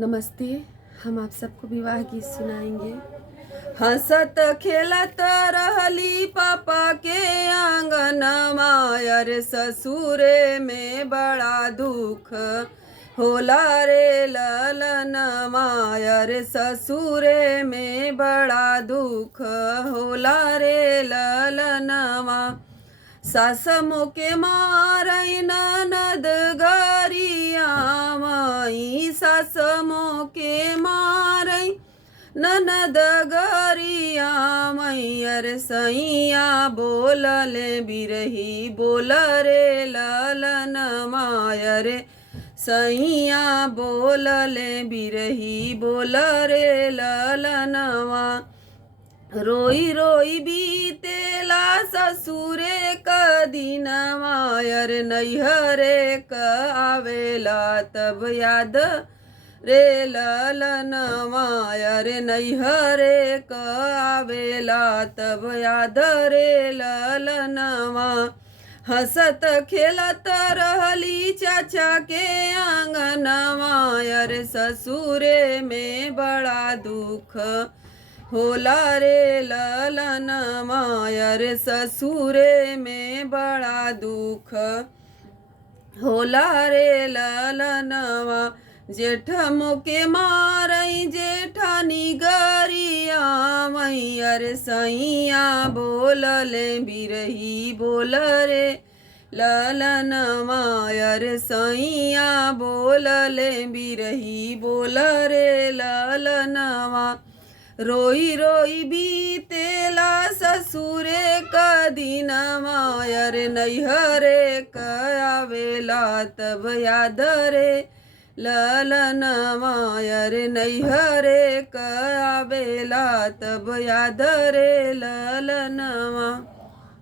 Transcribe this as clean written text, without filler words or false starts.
नमस्ते। हम आप सबको विवाह गीत सुनाएंगे। हंसत खेलत रहली पापा के आंगन मायर ससुरे में बड़ा दुख होला रे ललन मायर ससुरे में बड़ा दुख होला रे ललनमा। सास मोके मारई ननद गरिया मई सास मोके मारई ननद गरिया मैयर सैया बोलले बिरही बोल रे ललन मायर सैया बोलले बिरही बोल रे ललनवा। रोई रोई बीतेला ससुरे क दिन मायर नैहरे क आवेला तब याद रे ललन मायर नैहरे क आवेला तब याद रे ललनवा। हंसत खेलत रहली चाचा के आंगन मायर ससुरे में बड़ा दुख होला रे ललन मायर ससुरे में बड़ा दुख होला रे ललनवा। जेठ मोके मारई जेठानी गरिया मैयर सैया बोलले बिरही बोल रे ललन मायर सैया बोलले बिरही बोल रे ललनवा। रोई रोई बीतेला ससुरे क दिन मायर नैहरे क आवेला तब याद रे ललन मायर नैहरे क आवेला तब याद रे ललनवा।